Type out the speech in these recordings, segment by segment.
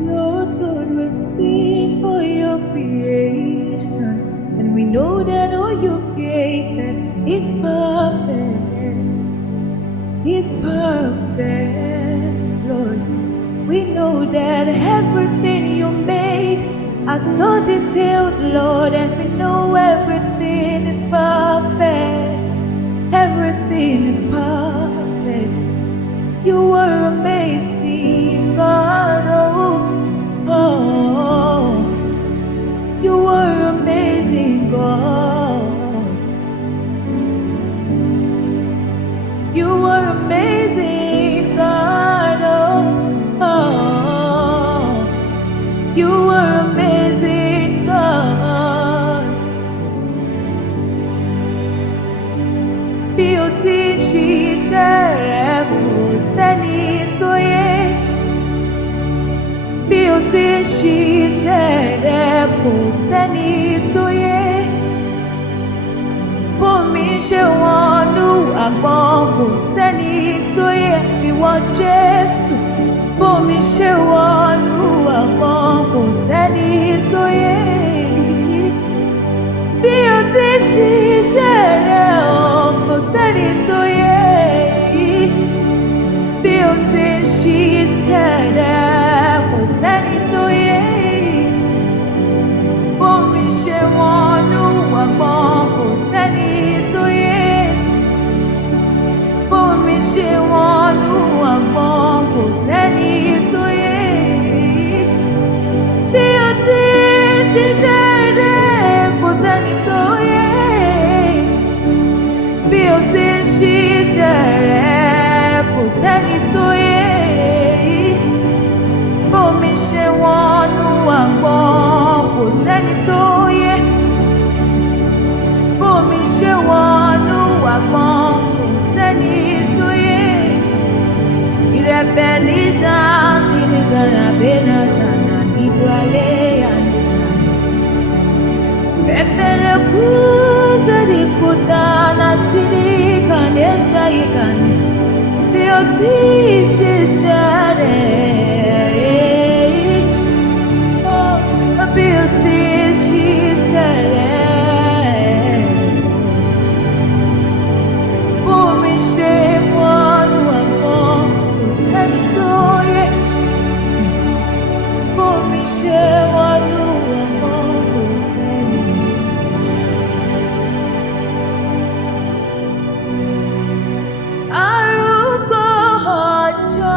Lord God, we've seen all your creations, and we know that all you created is perfect. Is perfect, Lord. We know that everything you made are so detailed, Lord, and we know everything is perfect. Everything is perfect. You were amazing, God. Oh, you were amazing, God. You were amazing, God. Oh, you were amazing, God. Bí o ti ṣiṣẹ́ rẹ̀ kò sẹ́ni tó yẹ. Bí o ti ṣiṣẹ́ rẹ̀ kò sẹ́ni tó yẹ. Bómi ṣe wọnú àgbọn kò sẹ́ni tó yẹ bí wọ́n Jésù. Bómi ṣe wọnú àgbọn kò sẹ́ni tó yẹ. Bí o ti ṣiṣẹ́ rẹ̀ kò sẹ́ni tó yẹ. Bí o ti ṣiṣẹ́ rẹ̀ kò sẹ́ni tó yẹ. Bómi ṣe wọnú àgbọn kò sẹ́ni tó yẹ. Bómi ṣe wọnú àgbọn kò sẹ́ni tó yẹ. Bí o ti ṣiṣẹ́ rẹ̀ kò sẹ́ni tó yẹ. Bí o ti ṣiṣẹ́ rẹ̀ kò sẹ́ni tó yẹ. Bómi ṣe wọnú àgbọn kò sẹ́ni tó yẹ. Bómi ṣe wọnú àgbọn kò sẹ́ni tó yẹ. Ìrẹ̀pẹ̀ ní ṣáàkì ní sàràbẹ́nà ṣànà ìdúrálé àndéṣànà. Repele kuze di kutana sidi kanesha ikani. Bí o ti ṣiṣẹ́ rẹ̀, bí o ti ṣiṣẹ́ rẹ̀, bómi ṣe wọnú àgbọn kò sẹ́ni tó yẹ. Bómi ṣe wọnú àgbọn kò sẹ́ni. Arúgbó ọjọ́.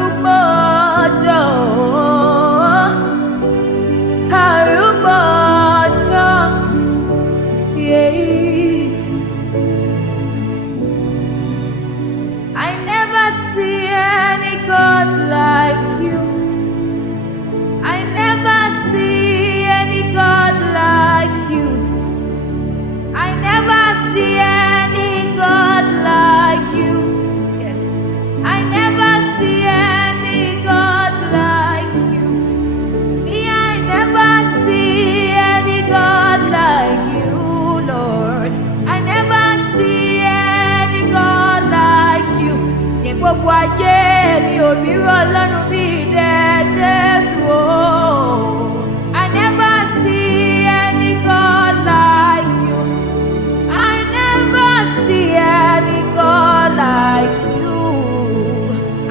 arúgbó ọjọ́, arúgbó ọjọ́, yeah. I never see any God like you. I never see any God like you. I never see any God like you. Yes. I never see any God like you. Me, I never see any God like you, Lord. I never see any God like you. Ní gbogbo ayé mi ò rí Ọlọ́run bí rẹ̀, Jésù o. I never see any God like you. I never see any God like you.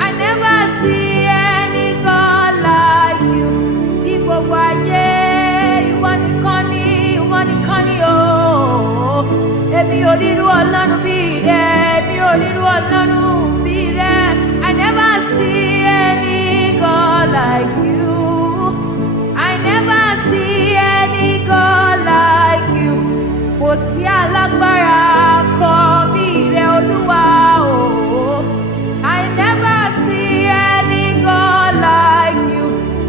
I never see any God like you. Ní gbogbo ayé, ìwọ nìkan ni, ìwọ nìkan ni o. Èmi ò rí Ọlọ́run bí rẹ̀, èmi ò rí Ọlọ́run bí rẹ̀. I never see any God like you. I never see any God like you. Kò sí alágbára kan bí rẹ̀, Olúwa o. I never see any God like you.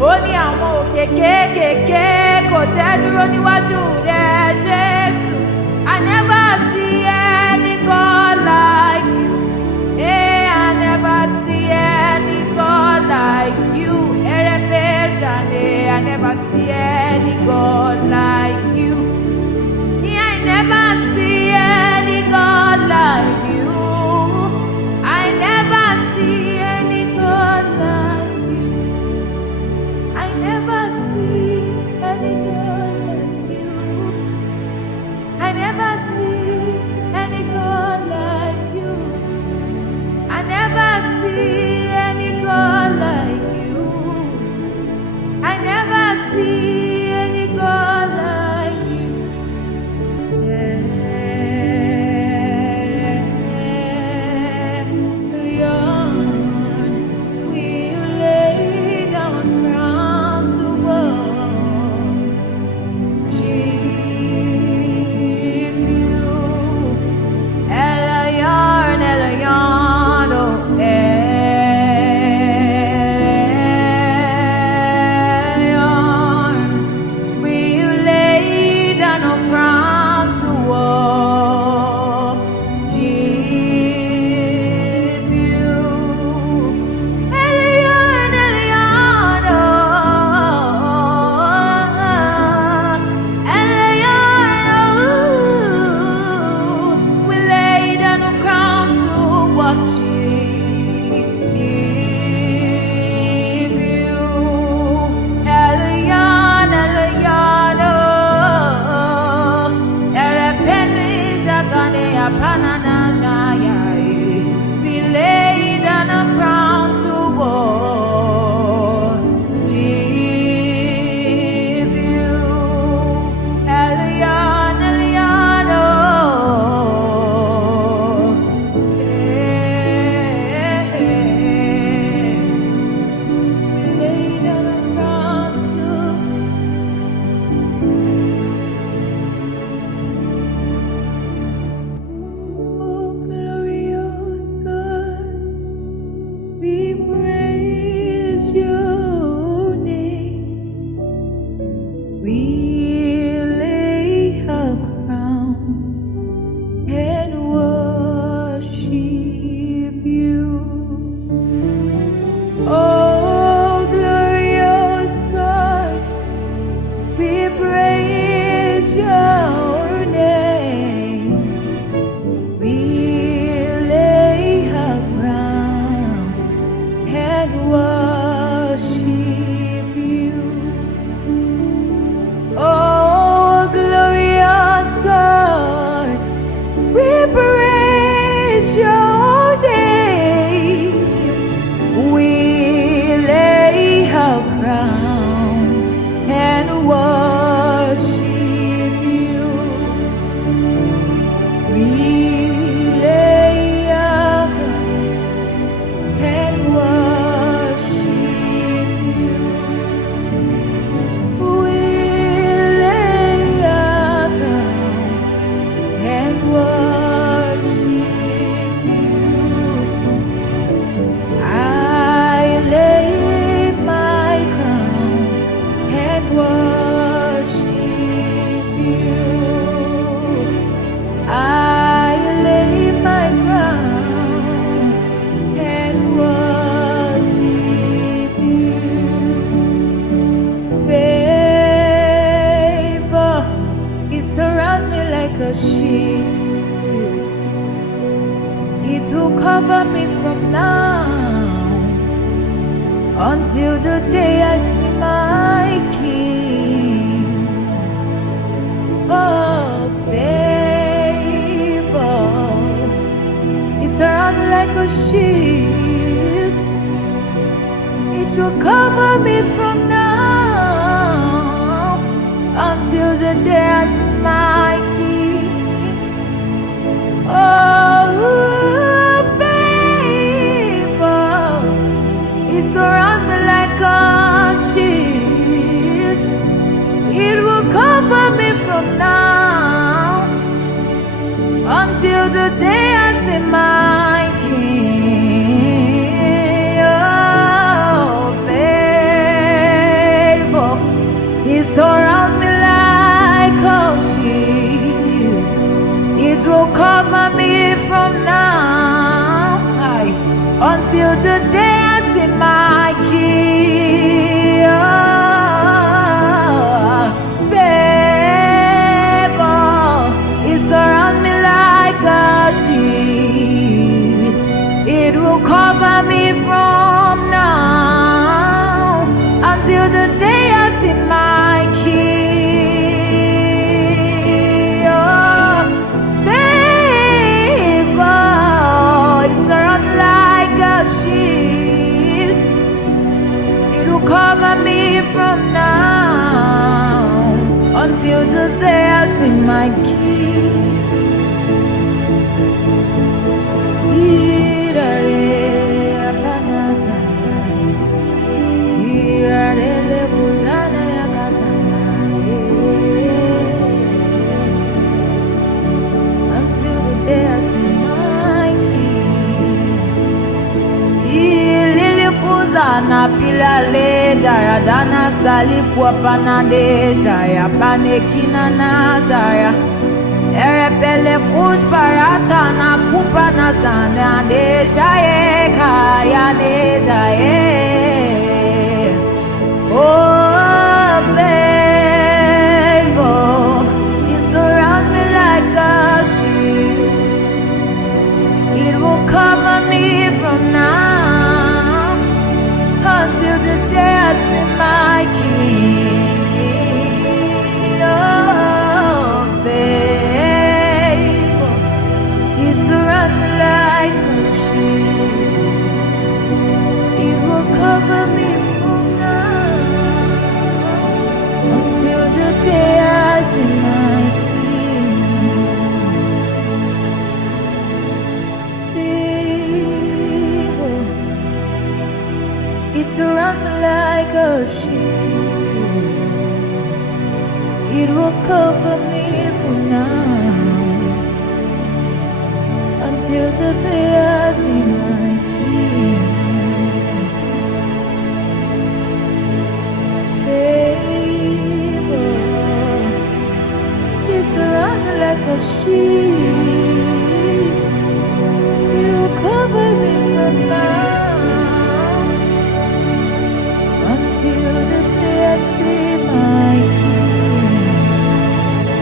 Ó ní àwọn òkè kéékèèké kò jẹ́ dúró níwájú rẹ̀, Jésù. I never see any God like you. Hey, I never see any God like you. I never see any God like you. I never see any God like you. I never see any God like you. I never see any God like you. I never see any God like you. I never see any God like you. I never see any God like cover me from now until the day I see my King. Oh, favor is around like a shield. It will cover me from now until the day I see my King. Oh, favor, it surrounds me like a shield. It will cover me from now until the day I see my King. Oh, favor, it surrounds me like a shield. It will cover me from now until the day I see my King. Oh, favor, it surrounds me like a shield. It will cover me from now until the day I see my King. Oh, favor, it surrounds like a shield. It will cover me from now until the day I see my King. Until the day I see my King. Na pila le jaradana sali kwa panande shaya panekina nazaya erepele kush parata na pupa na sana ne shaye kaya ne shaye. Oh, favor, it surrounds me like a shield. It will cover me from now until the day I see my King. Oh, favor, it surrounds me like a shield. It will cover me from now until the day I see my King. Favor, it surrounds me like a shield. It will cover me from now until the day I see my King. Favor, it surrounds me like a shield.